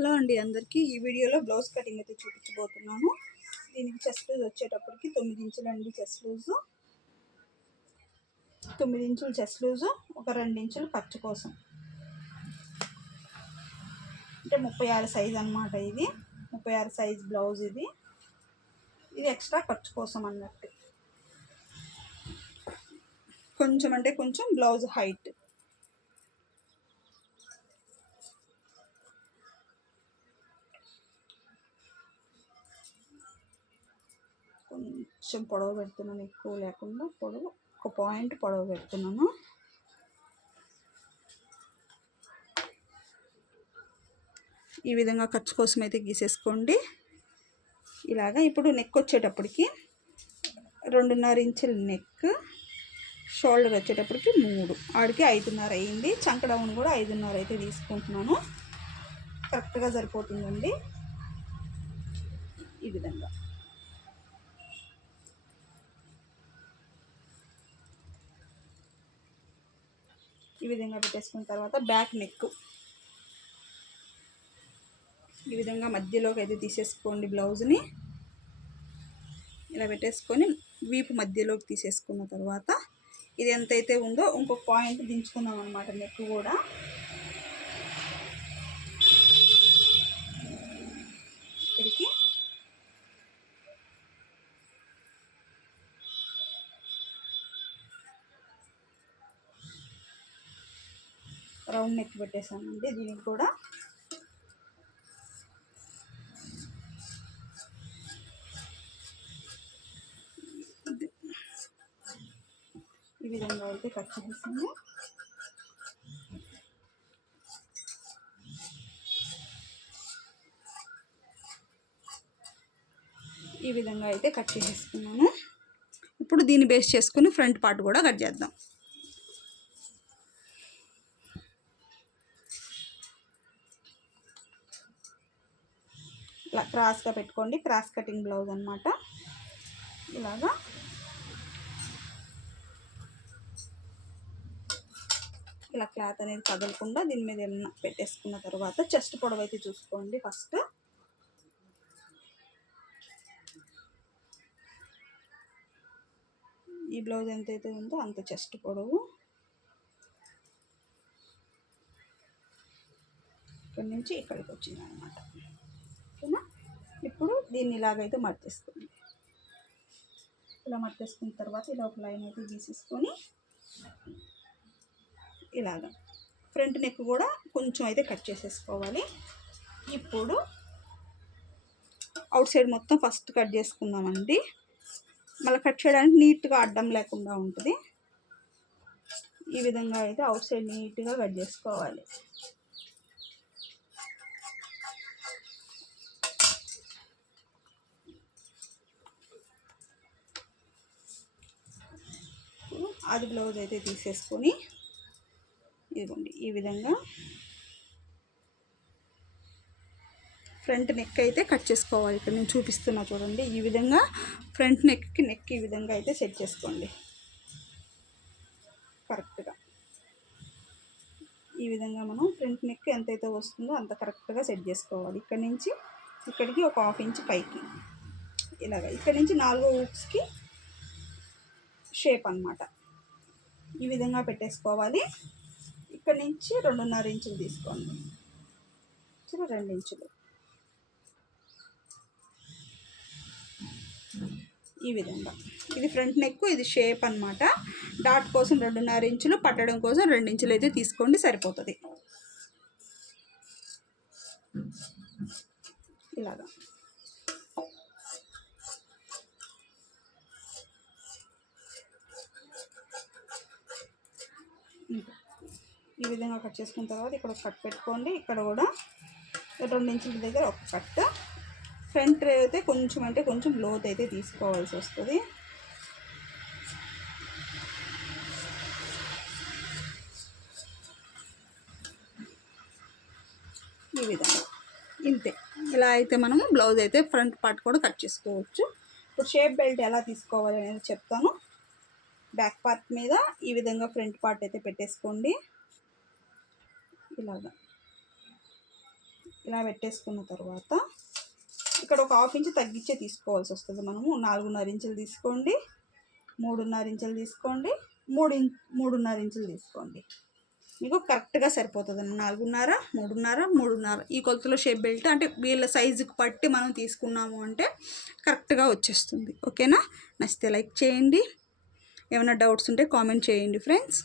Hello అండి అందరికీ ఈ వీడియోలో బ్లౌజ్ కటింగ్ అయితే చూపించబోతున్నాను. దీనికి చెస్ట్ లూజ్ వచ్చేటప్పటికి తొమ్మిది ఇంచులండి చెస్ట్ లూజు. తొమ్మిది ఇంచులు చెస్ట్ లూజు ఒక రెండు ఇంచులు ఖర్చు కోసం. అంటే ముప్పై ఆరు సైజ్ అనమాట ఇది. ముప్పై ఆరు సైజ్ బ్లౌజ్ ఇది. ఇది ఎక్స్ట్రా ఖర్చు కోసం అన్నట్టు. కొంచెం అంటే కొంచెం బ్లౌజ్ హైట్. కొంచెం పొడవు పెడుతున్నాను ఎక్కువ లేకుండా పొడవు ఒక పాయింట్ పొడవు పెడుతున్నాను. ఈ విధంగా ఖర్చు కోసం అయితే గీసేసుకోండి. ఇలాగా ఇప్పుడు నెక్ వచ్చేటప్పటికి రెండున్నర ఇంచుల నెక్ షోల్డర్ వచ్చేటప్పటికి మూడు. ఆడికి ఐదున్నర అయింది చంక డౌన్ కూడా ఐదున్నర అయితే తీసుకుంటున్నాను. కరెక్ట్గా సరిపోతుందండి. ఈ విధంగా. ఈ విధంగా పెట్టేసుకున్న తర్వాత బ్యాక్ నెక్. ఈ విధంగా మధ్యలోకి అయితే తీసేసుకోండి బ్లౌజ్ని. ఇలా పెట్టేసుకొని వీపు మధ్యలోకి తీసేసుకున్న తర్వాత ఇది ఎంతైతే ఉందో ఇంకొక పాయింట్ దించుకుందాం అనమాట నెక్ కూడా ఇక్కడికి రౌండ్ నెక్ పెట్టేసానండి. దీనికి కూడా ఈ విధంగా అయితే కట్ చేసేసాము ఈ విధంగా అయితే కట్ చేసేసుకున్నాను. ఇప్పుడు దీన్ని బేస్ చేసుకుని ఫ్రంట్ పార్ట్ కూడా కట్ చేద్దాం. ఇలా క్రాస్గా పెట్టుకోండి. క్రాస్ కటింగ్ బ్లౌజ్ అనమాట ఇలాగా. ఇలా క్లాత్ అనేది కదలకుండా దీని మీద ఏమన్నా పెట్టేసుకున్న తర్వాత చెస్ట్ పొడవు అయితే చూసుకోండి ఫస్ట్. ఈ బ్లౌజ్ ఎంతైతే ఉందో అంత చెస్ట్ పొడవు. ఇక్కడి నుంచి ఇక్కడికి వచ్చింది అనమాట దీన్ని ఇలాగైతే మర్చేసుకోండి ఇలా మర్చేసుకున్న తర్వాత ఇలా ఒక లైన్ అయితే గీసేసుకొని ఇలాగ ఫ్రంట్ నెక్ కూడా కొంచెం అయితే కట్ చేసేసుకోవాలి. ఇప్పుడు అవుట్ సైడ్ మొత్తం ఫస్ట్ కట్ చేసుకుందామండి. మళ్ళీ కట్ చేయడానికి నీట్గా అడ్డం లేకుండా ఉంటుంది. ఈ విధంగా అయితే అవుట్ సైడ్ నీట్గా కట్ చేసుకోవాలి. అది బ్లౌజ్ అయితే తీసేసుకొని ఇదిగోండి ఈ విధంగా ఫ్రంట్ నెక్ అయితే కట్ చేసుకోవాలి. ఇక్కడ నేను చూపిస్తున్నా చూడండి ఈ విధంగా ఫ్రంట్ నెక్కి నెక్ ఈ విధంగా అయితే సెట్ చేసుకోండి. కరెక్ట్గా. ఈ విధంగా మనం ఫ్రంట్ నెక్ ఎంతైతే వస్తుందో అంత కరెక్ట్గా సెట్ చేసుకోవాలి. ఇక్కడ నుంచి ఇక్కడికి ఒక హాఫ్ ఇంచ్ పైకి. ఇలాగ. ఇక్కడ నుంచి నాలుగో ఊప్స్కి షేప్ అనమాట ఈ విధంగా పెట్టేసుకోవాలి. ఇక్కడ నుంచి రెండున్నర ఇంచులు తీసుకోండి. చిన్న రెండు ఇంచులు. ఈ విధంగా. ఇది ఫ్రంట్ నెక్ ఇది షేప్ అనమాట డాట్ కోసం రెండున్నర ఇంచులు పట్టడం కోసం రెండు ఇంచులు అయితే తీసుకోండి సరిపోతుంది. ఇలాగా. ఈ విధంగా కట్ చేసుకున్న తర్వాత ఇక్కడ ఒక కట్ పెట్టుకోండి. ఇక్కడ కూడా రెండు ఇంచుల దగ్గర ఒక కట్. ఫ్రంట్ అయితే కొంచెం అంటే కొంచెం లోత్ అయితే తీసుకోవాల్సి వస్తుంది. ఈ విధంగా. ఇంతే. ఇలా అయితే మనము బ్లౌజ్ అయితే ఫ్రంట్ పార్ట్ కూడా కట్ చేసుకోవచ్చు. ఇప్పుడు షేప్ బెల్ట్ ఎలా తీసుకోవాలి అనేది చెప్తాను. బ్యాక్ పార్ట్ మీద ఈ విధంగా ఫ్రంట్ పార్ట్ అయితే పెట్టేసుకోండి. ఇలాగా. ఇలా పెట్టేసుకున్న తర్వాత ఇక్కడ ఒక హాఫ్ ఇంచ్ తగ్గించే తీసుకోవాల్సి వస్తుంది మనము. నాలుగున్నర ఇంచులు తీసుకోండి. మూడున్నర ఇంచులు తీసుకోండి. మూడు ఇం మూడున్నర ఇంచులు తీసుకోండి. మీకు కరెక్ట్గా సరిపోతుంది నాలుగున్నర మూడున్నర మూడున్నర. ఈ కొలతలో షేప్ బెల్ట్ అంటే వీళ్ళ సైజుకి పట్టి మనం తీసుకున్నాము అంటే కరెక్ట్గా వచ్చేస్తుంది. ఓకేనా? నచ్చితే లైక్ చేయండి. ఏమైనా డౌట్స్ ఉంటే కామెంట్ చేయండి ఫ్రెండ్స్.